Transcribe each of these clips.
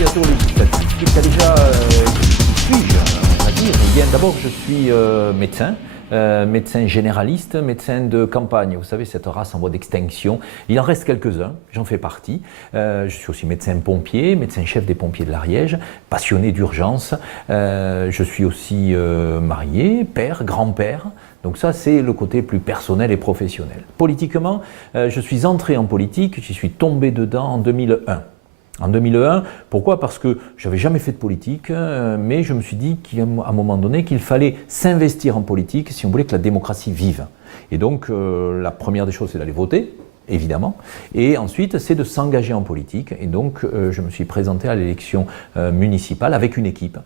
candidature législative. Philippe Caléja, qui suis-je, on va dire? Eh bien, d'abord, je suis médecin. Médecin généraliste, médecin de campagne. Vous savez, cette race en voie d'extinction, il en reste quelques-uns, j'en fais partie. Je suis aussi médecin pompier, médecin chef des pompiers de l'Ariège, passionné d'urgence. Je suis aussi marié, père, grand-père. Donc ça, c'est le côté plus personnel et professionnel. Politiquement, je suis entré en politique, j'y suis tombé dedans en 2001. En 2001, pourquoi? Parce que je n'avais jamais fait de politique, mais je me suis dit qu'à un moment donné, qu'il fallait s'investir en politique si on voulait que la démocratie vive. Et donc, la première des choses, c'est d'aller voter, évidemment, et ensuite, c'est de s'engager en politique. Et donc, je me suis présenté à l'élection municipale avec une équipe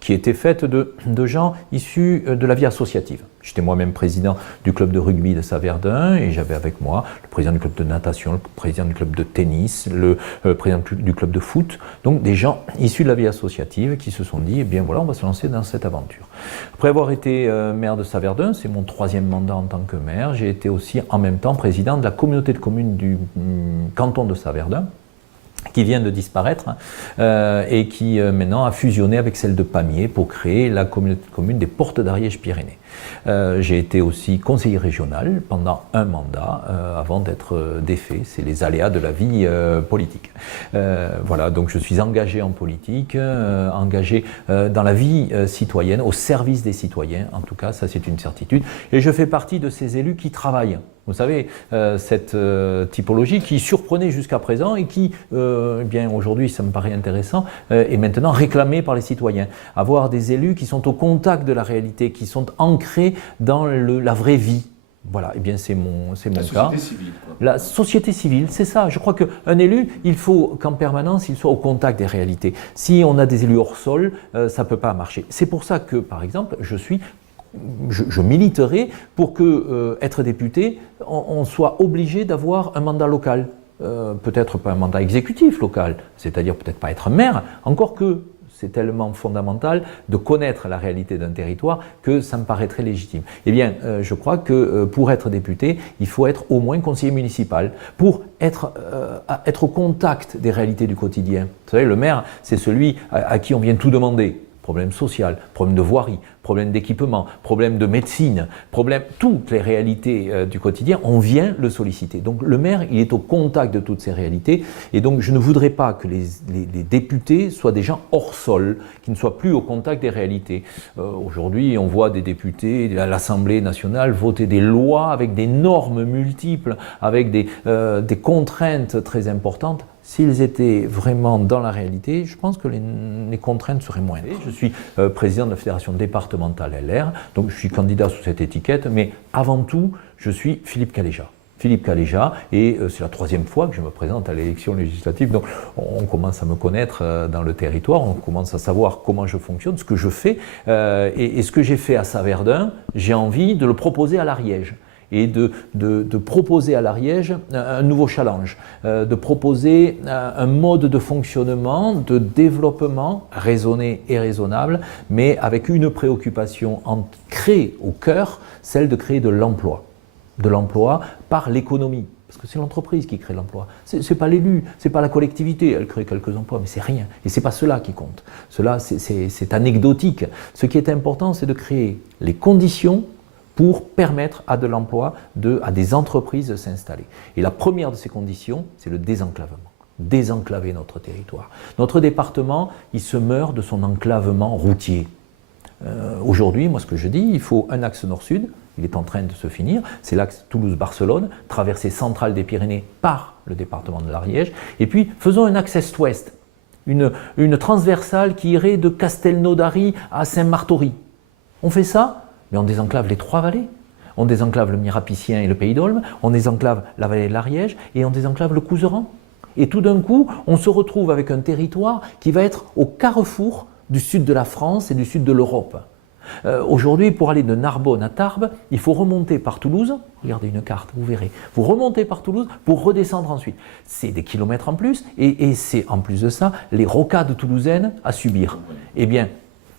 qui était faite de gens issus de la vie associative. J'étais moi-même président du club de rugby de Saverdun et j'avais avec moi le président du club de natation, le président du club de tennis, le président du club de foot. Donc des gens issus de la vie associative qui se sont dit, eh bien voilà, on va se lancer dans cette aventure. Après avoir été maire de Saverdun, c'est mon 3e mandat en tant que maire, j'ai été aussi en même temps président de la communauté de communes du canton de Saverdun, qui vient de disparaître et qui maintenant a fusionné avec celle de Pamiers pour créer la communauté de communes des Portes d'Ariège-Pyrénées. J'ai été aussi conseiller régional pendant un mandat avant d'être défait. C'est les aléas de la vie politique. Voilà, donc je suis engagé en politique, engagé dans la vie citoyenne, au service des citoyens, en tout cas, ça c'est une certitude. Et je fais partie de ces élus qui travaillent. Vous savez, cette typologie qui surprenait jusqu'à présent et qui, eh bien aujourd'hui, ça me paraît intéressant, est maintenant réclamée par les citoyens. Avoir des élus qui sont au contact de la réalité, qui sont ancrés dans la vraie vie. Voilà, eh bien c'est mon cas. La société civile, quoi. La société civile, c'est ça. Je crois qu'un élu, il faut qu'en permanence, il soit au contact des réalités. Si on a des élus hors sol, ça ne peut pas marcher. C'est pour ça que, par exemple, je militerai pour que, être député, on soit obligé d'avoir un mandat local. Peut-être pas un mandat exécutif local, c'est-à-dire peut-être pas être maire, encore que c'est tellement fondamental de connaître la réalité d'un territoire que ça me paraît très légitime. Eh bien, je crois que pour être député, il faut être au moins conseiller municipal, pour être au contact des réalités du quotidien. Vous savez, le maire, c'est celui à qui on vient tout demander. Problème social, problème de voirie, problème d'équipement, problème de médecine, toutes les réalités du quotidien, on vient le solliciter. Donc le maire, il est au contact de toutes ces réalités et donc je ne voudrais pas que les députés soient des gens hors sol, qui ne soient plus au contact des réalités. Aujourd'hui, on voit des députés à l'Assemblée nationale voter des lois avec des normes multiples, avec des contraintes très importantes. S'ils étaient vraiment dans la réalité, je pense que les contraintes seraient moindres. Je suis président de la Fédération départementale LR, donc je suis candidat sous cette étiquette, mais avant tout, je suis Philippe Caléja. Philippe Caléja, et c'est la 3e fois que je me présente à l'élection législative, donc on commence à me connaître dans le territoire, on commence à savoir comment je fonctionne, ce que je fais, et ce que j'ai fait à Saverdun, j'ai envie de le proposer à l'Ariège. Et de proposer à l'Ariège un nouveau challenge, de proposer un mode de fonctionnement, de développement raisonné et raisonnable, mais avec une préoccupation ancrée au cœur, celle de créer de l'emploi par l'économie. Parce que c'est l'entreprise qui crée l'emploi. C'est pas l'élu, c'est pas la collectivité, elle crée quelques emplois, mais c'est rien. Et c'est pas cela qui compte. Cela, c'est anecdotique. Ce qui est important, c'est de créer les conditions pour permettre à de l'emploi, à des entreprises de s'installer. Et la première de ces conditions, c'est le désenclavement. Désenclaver notre territoire. Notre département, il se meurt de son enclavement routier. Aujourd'hui, moi ce que je dis, il faut un axe nord-sud, il est en train de se finir, c'est l'axe Toulouse-Barcelone, traversée centrale des Pyrénées par le département de l'Ariège, et puis faisons un axe est-ouest, une transversale qui irait de Castelnaudary à Saint-Martory. On fait ça, mais on désenclave les 3 vallées. On désenclave le Mirapicien et le Pays d'Olme, on désenclave la vallée de l'Ariège et on désenclave le Couserans. Et tout d'un coup, on se retrouve avec un territoire qui va être au carrefour du sud de la France et du sud de l'Europe. Aujourd'hui, pour aller de Narbonne à Tarbes, il faut remonter par Toulouse. Regardez une carte, vous verrez. Vous remontez par Toulouse pour redescendre ensuite. C'est des kilomètres en plus et c'est en plus de ça les rocades toulousaines à subir. Eh bien,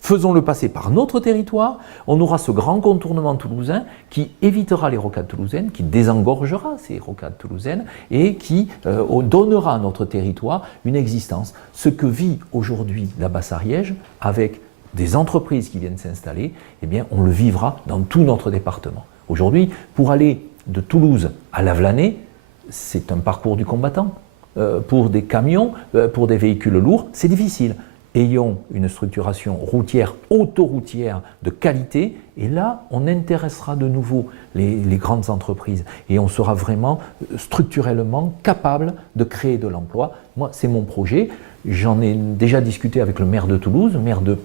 Faisons-le passer par notre territoire, on aura ce grand contournement toulousain qui évitera les rocades toulousaines, qui désengorgera ces rocades toulousaines et qui donnera à notre territoire une existence. Ce que vit aujourd'hui la Basse-Ariège avec des entreprises qui viennent s'installer, eh bien, on le vivra dans tout notre département. Aujourd'hui, pour aller de Toulouse à Lavelanet, c'est un parcours du combattant. Pour des camions, pour des véhicules lourds, c'est difficile. Ayons une structuration routière, autoroutière de qualité, et là, on intéressera de nouveau les grandes entreprises et on sera vraiment structurellement capable de créer de l'emploi. Moi, c'est mon projet. J'en ai déjà discuté avec le maire de Toulouse, le maire de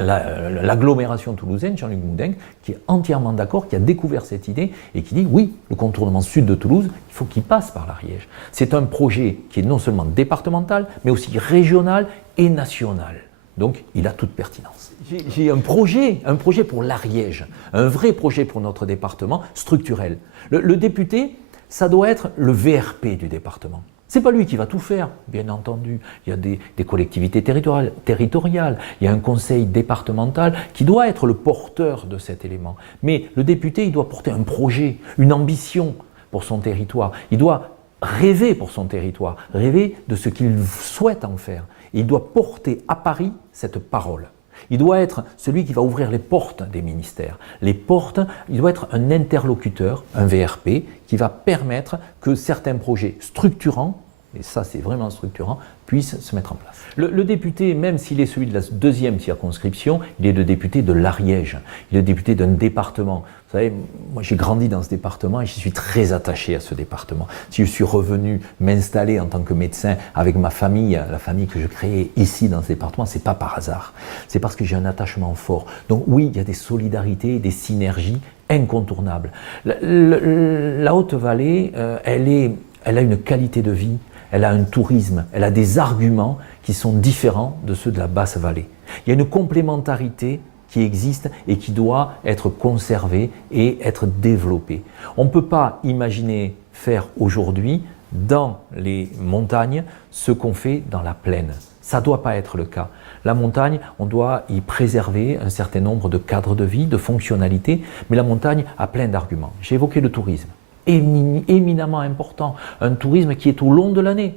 l'agglomération toulousaine, Jean-Luc Moudin, qui est entièrement d'accord, qui a découvert cette idée et qui dit oui, le contournement sud de Toulouse, il faut qu'il passe par l'Ariège. C'est un projet qui est non seulement départemental, mais aussi régional et national. Donc, il a toute pertinence. J'ai un projet pour l'Ariège, un vrai projet pour notre département, structurel. Le député, ça doit être le VRP du département. Ce n'est pas lui qui va tout faire, bien entendu. Il y a des collectivités territoriales, il y a un conseil départemental qui doit être le porteur de cet élément. Mais le député, il doit porter un projet, une ambition pour son territoire. Il doit rêver pour son territoire, rêver de ce qu'il souhaite en faire. Il doit porter à Paris cette parole. Il doit être celui qui va ouvrir les portes des ministères. Les portes, il doit être un interlocuteur, un VRP, qui va permettre que certains projets structurants, et ça c'est vraiment structurant, puissent se mettre en place. Le député, même s'il est celui de la deuxième circonscription, il est le député de l'Ariège, il est le député d'un département. Vous savez, moi j'ai grandi dans ce département et je suis très attaché à ce département. Si je suis revenu m'installer en tant que médecin avec ma famille, la famille que je créais ici dans ce département, c'est pas par hasard. C'est parce que j'ai un attachement fort. Donc oui, il y a des solidarités, des synergies incontournables. La Haute-Vallée, elle a une qualité de vie, elle a un tourisme, elle a des arguments qui sont différents de ceux de la Basse-Vallée. Il y a une complémentarité qui existe et qui doit être conservée et être développée. On ne peut pas imaginer faire aujourd'hui dans les montagnes ce qu'on fait dans la plaine. Ça ne doit pas être le cas. La montagne, on doit y préserver un certain nombre de cadres de vie, de fonctionnalités, mais la montagne a plein d'arguments. J'ai évoqué le tourisme, éminemment important, un tourisme qui est tout au long de l'année.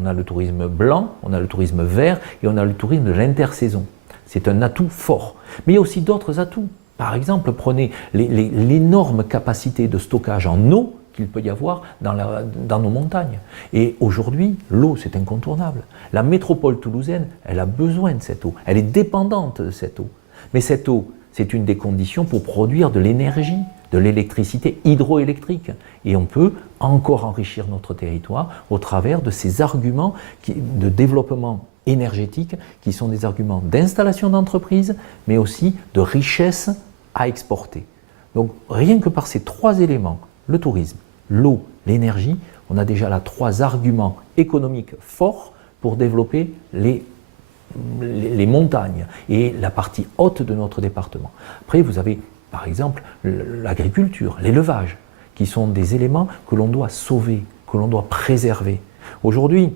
On a le tourisme blanc, on a le tourisme vert et on a le tourisme de l'intersaison. C'est un atout fort. Mais il y a aussi d'autres atouts. Par exemple, prenez l'énorme capacité de stockage en eau qu'il peut y avoir dans nos montagnes. Et aujourd'hui, l'eau, c'est incontournable. La métropole toulousaine, elle a besoin de cette eau. Elle est dépendante de cette eau. Mais cette eau, c'est une des conditions pour produire de l'énergie, de l'électricité hydroélectrique. Et on peut encore enrichir notre territoire au travers de ces arguments de développement énergétique qui sont des arguments d'installation d'entreprise, mais aussi de richesse à exporter. Donc rien que par ces trois éléments, le tourisme, l'eau, l'énergie, on a déjà là trois arguments économiques forts pour développer les montagnes et la partie haute de notre département. Après, vous avez par exemple l'agriculture, l'élevage, qui sont des éléments que l'on doit sauver, que l'on doit préserver. Aujourd'hui,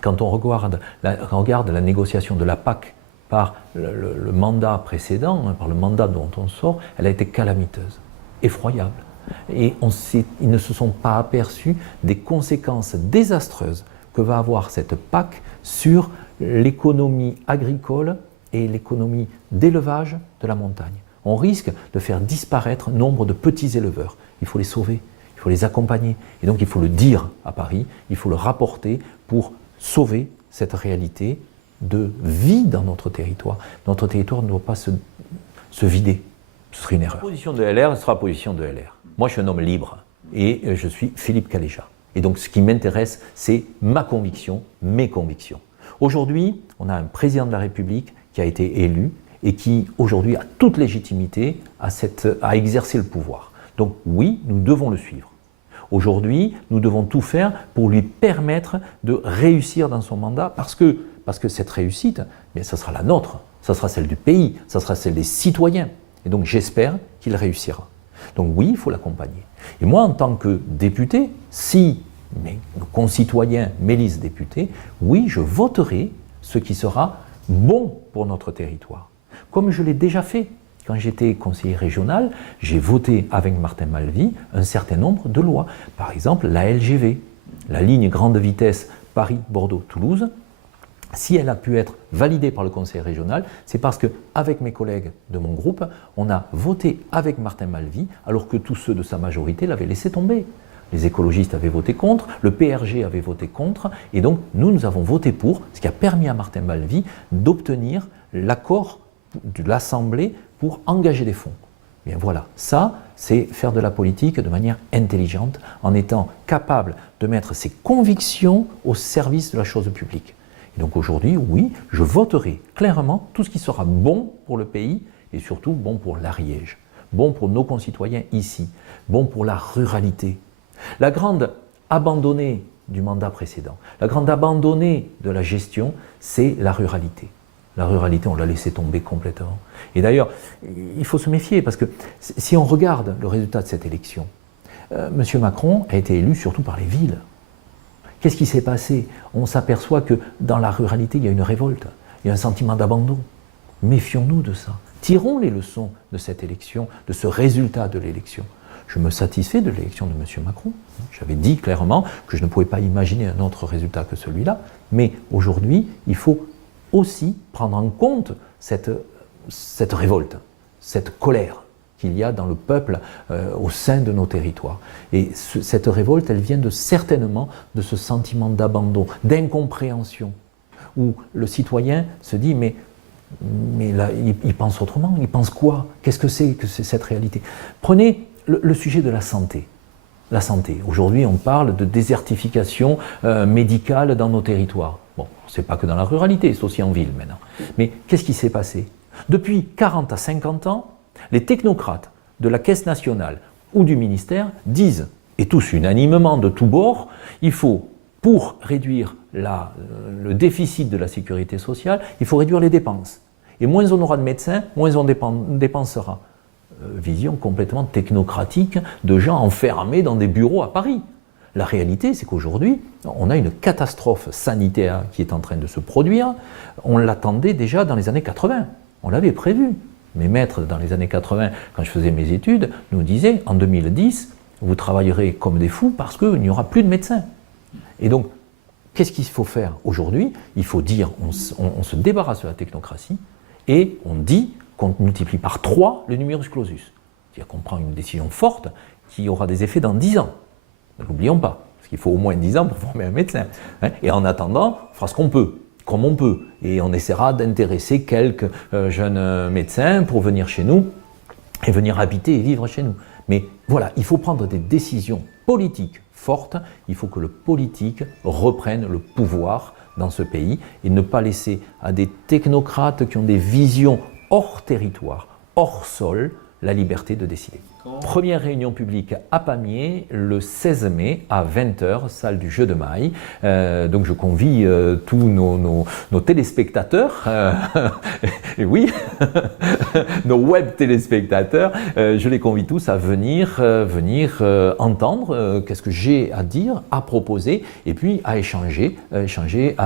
quand on regarde la négociation de la PAC par le mandat précédent, par le mandat dont on sort, elle a été calamiteuse, effroyable. Et ils ne se sont pas aperçus des conséquences désastreuses que va avoir cette PAC sur l'économie agricole et l'économie d'élevage de la montagne. On risque de faire disparaître nombre de petits éleveurs. Il faut les sauver, il faut les accompagner. Et donc il faut le dire à Paris, il faut le rapporter pour sauver cette réalité de vie dans notre territoire. Notre territoire ne doit pas se vider. Ce serait une erreur. La position de LR sera la position de LR. Moi, je suis un homme libre et je suis Philippe Caléja. Et donc, ce qui m'intéresse, c'est ma conviction, mes convictions. Aujourd'hui, on a un président de la République qui a été élu et qui, aujourd'hui, a toute légitimité à exercer le pouvoir. Donc, oui, nous devons le suivre. Aujourd'hui, nous devons tout faire pour lui permettre de réussir dans son mandat parce que cette réussite, bien, ça sera la nôtre, ça sera celle du pays, ça sera celle des citoyens. Et donc j'espère qu'il réussira. Donc oui, il faut l'accompagner. Et moi, en tant que député, si mes concitoyens m'élisent député, oui, je voterai ce qui sera bon pour notre territoire. Comme je l'ai déjà fait. Quand j'étais conseiller régional, j'ai voté avec Martin Malvy un certain nombre de lois. Par exemple, la LGV, la ligne grande vitesse Paris-Bordeaux-Toulouse. Si elle a pu être validée par le conseil régional, c'est parce qu'avec mes collègues de mon groupe, on a voté avec Martin Malvy, alors que tous ceux de sa majorité l'avaient laissé tomber. Les écologistes avaient voté contre, le PRG avait voté contre, et donc nous avons voté pour, ce qui a permis à Martin Malvy d'obtenir l'accord de l'Assemblée pour engager des fonds. Bien voilà, ça, c'est faire de la politique de manière intelligente, en étant capable de mettre ses convictions au service de la chose publique. Et donc aujourd'hui, oui, je voterai clairement tout ce qui sera bon pour le pays et surtout bon pour l'Ariège, bon pour nos concitoyens ici, bon pour la ruralité. La grande abandonnée du mandat précédent, la grande abandonnée de la gestion, c'est la ruralité. La ruralité, on l'a laissé tomber complètement. Et d'ailleurs, il faut se méfier parce que si on regarde le résultat de cette élection, M. Macron a été élu surtout par les villes. Qu'est-ce qui s'est passé? On s'aperçoit que dans la ruralité, il y a une révolte, il y a un sentiment d'abandon. Méfions-nous de ça. Tirons les leçons de cette élection, de ce résultat de l'élection. Je me satisfais de l'élection de M. Macron. J'avais dit clairement que je ne pouvais pas imaginer un autre résultat que celui-là. Mais aujourd'hui, il faut aussi prendre en compte cette révolte, cette colère qu'il y a dans le peuple au sein de nos territoires. Et cette révolte, elle vient certainement de ce sentiment d'abandon, d'incompréhension, où le citoyen se dit mais là, il pense autrement, il pense quoi? Qu'est-ce que c'est cette réalité? Prenez le sujet de la santé. La santé. Aujourd'hui, on parle de désertification médicale dans nos territoires. Bon, c'est pas que dans la ruralité, c'est aussi en ville maintenant. Mais qu'est-ce qui s'est passé? Depuis 40 à 50 ans, les technocrates de la Caisse nationale ou du ministère disent, et tous unanimement de tous bords, il faut, pour réduire le déficit de la sécurité sociale, il faut réduire les dépenses. Et moins on aura de médecins, moins on dépensera. Vision complètement technocratique de gens enfermés dans des bureaux à Paris. La réalité, c'est qu'aujourd'hui, on a une catastrophe sanitaire qui est en train de se produire. On l'attendait déjà dans les années 80. On l'avait prévu. Mes maîtres, dans les années 80, quand je faisais mes études, nous disaient, en 2010, vous travaillerez comme des fous parce qu'il n'y aura plus de médecins. Et donc, qu'est-ce qu'il faut faire aujourd'hui? Il faut dire, on se débarrasse de la technocratie et on dit qu'on multiplie par 3 le numerus clausus. C'est-à-dire qu'on prend une décision forte qui aura des effets dans 10 ans. Ne l'oublions pas, parce qu'il faut au moins 10 ans pour former un médecin. Et en attendant, on fera ce qu'on peut, comme on peut. Et on essaiera d'intéresser quelques jeunes médecins pour venir chez nous et venir habiter et vivre chez nous. Mais voilà, il faut prendre des décisions politiques fortes. Il faut que le politique reprenne le pouvoir dans ce pays et ne pas laisser à des technocrates qui ont des visions hors territoire, hors sol, la liberté de décider. Première réunion publique à Pamiers le 16 mai à 20h, salle du Jeu de Maille. Donc je convie tous nos téléspectateurs, et oui, nos web téléspectateurs, je les convie tous à venir entendre qu'est-ce que j'ai à dire, à proposer et puis à échanger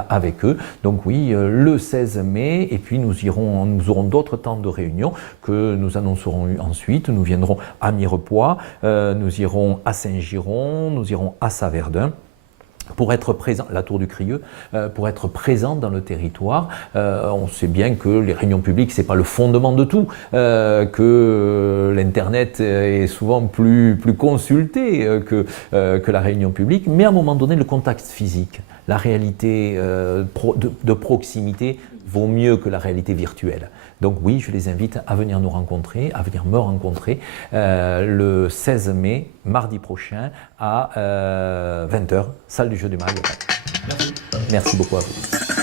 avec eux. Donc oui, le 16 mai et puis nous aurons d'autres temps de réunion que nous annoncerons ensuite. Nous viendrons à Mirepoix, nous irons à Saint-Giron, nous irons à Saverdun. Pour être présent, la Tour du Crieux, pour être présent dans le territoire. On sait bien que les réunions publiques, c'est pas le fondement de tout, que l'Internet est souvent plus consulté que la réunion publique, mais à un moment donné, le contact physique, la réalité de proximité vaut mieux que la réalité virtuelle. Donc oui, je les invite à venir nous rencontrer, à venir me rencontrer le 16 mai, mardi prochain, à 20h, salle du Jeu du Maille. Merci beaucoup à vous.